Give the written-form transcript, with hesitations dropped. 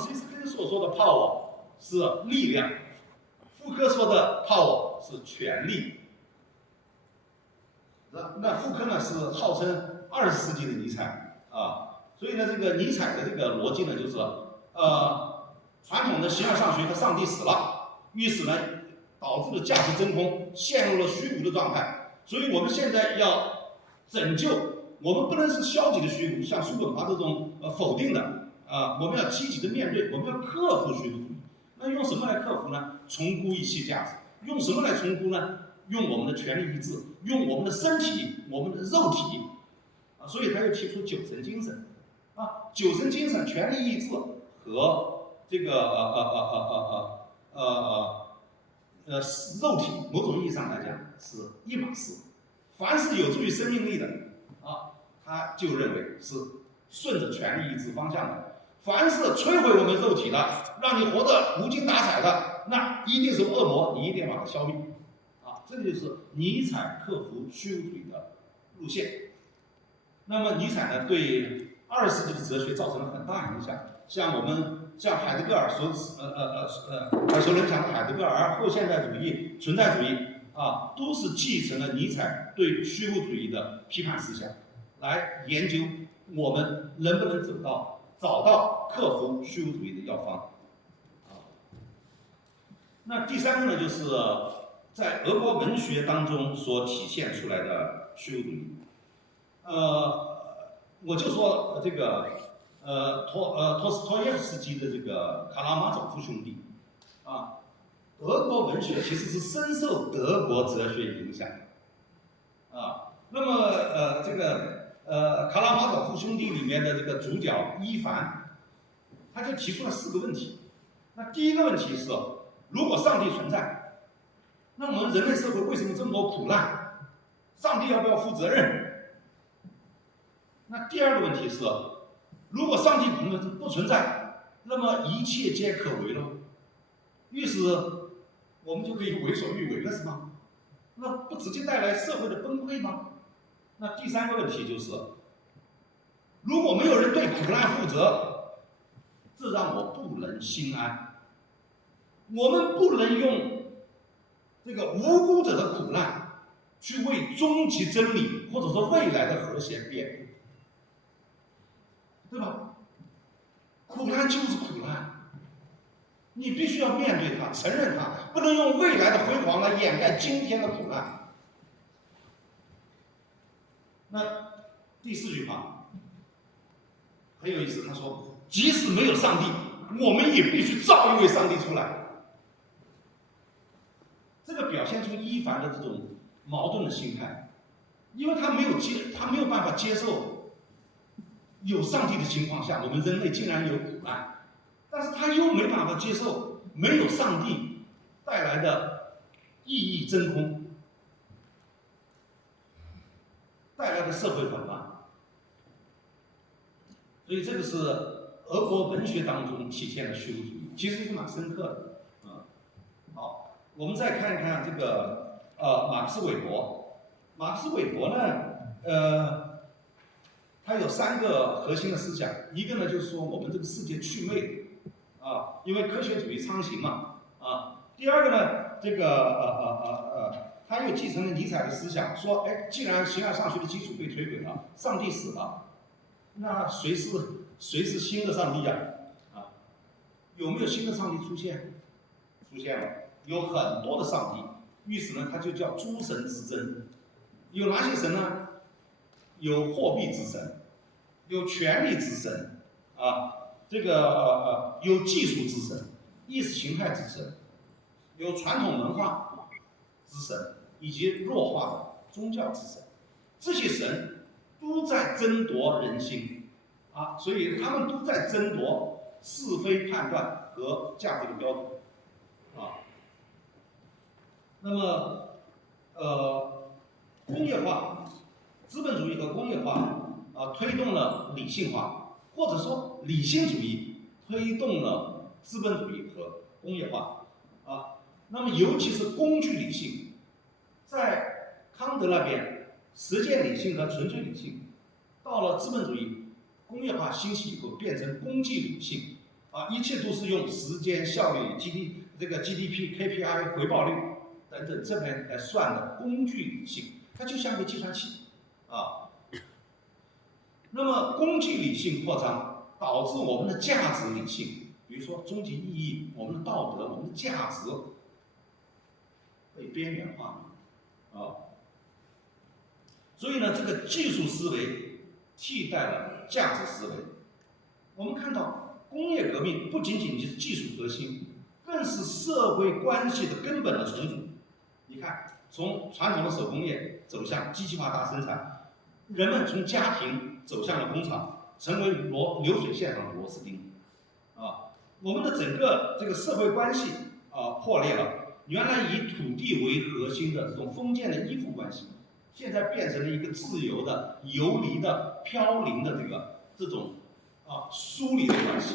西斯根所说的 power 是力量，福柯说的 power 是权力。那福柯呢是号称20世纪的尼采啊，所以呢，这个尼采的这个逻辑呢，就是传统的形而上学和上帝死了，于是呢导致了价值真空，陷入了虚无的状态。所以我们现在要拯救，我们不能是消极的虚无，像叔本华这种否定的我们要积极的面对，我们要克服虚无主义。那用什么来克服呢？重估一切价值。用什么来重估呢？用我们的权力意志，用我们的身体，我们的肉体所以他又提出9层精神9层精神、权力意志和这个肉体，某种意义上来讲是一码事。凡是有助于生命力的他就认为是顺着权力意志方向的。凡是摧毁我们肉体的，让你活得无精打采的，那一定是恶魔，你一定要把它消灭这就是尼采克服虚无主义的路线。那么尼采呢，对20世纪的哲学造成了很大影响。像海德格尔耳熟能详的海德格尔后现代主義、存在主義都是继承了尼采对虚无主义的批判思想，来研究我们能不能找到克服虚无主义的药方那第三个呢，就是在俄国文学当中所体现出来的虚无主义。我就说这个托斯托耶夫斯基的这个《卡拉马佐夫兄弟》俄国文学其实是深受德国哲学影响那么这个卡拉马佐夫兄弟里面的这个主角伊凡，他就提出了4个问题。那第一个问题是，如果上帝存在，那我们人类社会为什么这么多苦难？上帝要不要负责任？那第二个问题是，如果上帝不存在，那么一切皆可为了，于是我们就可以为所欲为了，是吗？那不直接带来社会的崩溃吗？那第三个问题就是，如果没有人对苦难负责，这让我不能心安。我们不能用这个无辜者的苦难去为终极真理或者说未来的和谐辩护，对吧？苦难就是苦难，你必须要面对它，承认它，不能用未来的辉煌来掩盖今天的苦难。那第4句话很有意思，他说，即使没有上帝，我们也必须造一位上帝出来。这个表现出伊凡的这种矛盾的心态，因为他没有办法接受有上帝的情况下，我们人类竟然有苦难，但是他又没办法接受没有上帝带来的意义真空，带来的社会混乱。所以这个是俄国文学当中体现的虚无主义，其实是蛮深刻的。好，我们再看一看这个马克思韦伯。马克思韦伯呢，他有3个核心的思想，一个呢就是说我们这个世界祛魅因为科学主义昌行嘛第二个呢，这个他又继承了尼采的思想，说既然形而上学的基础被摧毁了，上帝死了，那谁是新的上帝有没有新的上帝出现？出现了，有很多的上帝。于是呢，他就叫诸神之争。有哪些神呢？有货币之神，有权力之神这个有技术之神，意识形态之神，有传统文化之神，以及弱化的宗教之神。这些神都在争夺人心所以他们都在争夺是非判断和价值的标准那么工业化、资本主义和工业化推动了理性化，或者说理性主义推动了资本主义和工业化那么尤其是工具理性，在康德那边，实践理性和纯粹理性，到了资本主义工业化兴起以后变成工具理性，一切都是用时间、效率、GDP、KPI、回报率等等这边来算的工具理性，它就像个计算器啊。那么工具理性扩张导致我们的价值理性，比如说终极意义、我们的道德、我们的价值被边缘化了所以呢，这个技术思维替代了价值思维。我们看到工业革命不仅仅是技术革新，更是社会关系的根本的重组。你看，从传统的手工业走向机器化大生产，人们从家庭走向了工厂，成为流水线上的螺丝钉。我们的整个这个社会关系破裂了。原来以土地为核心的这种封建的依附关系，现在变成了一个自由的、游离的、飘零的这种疏离的关系。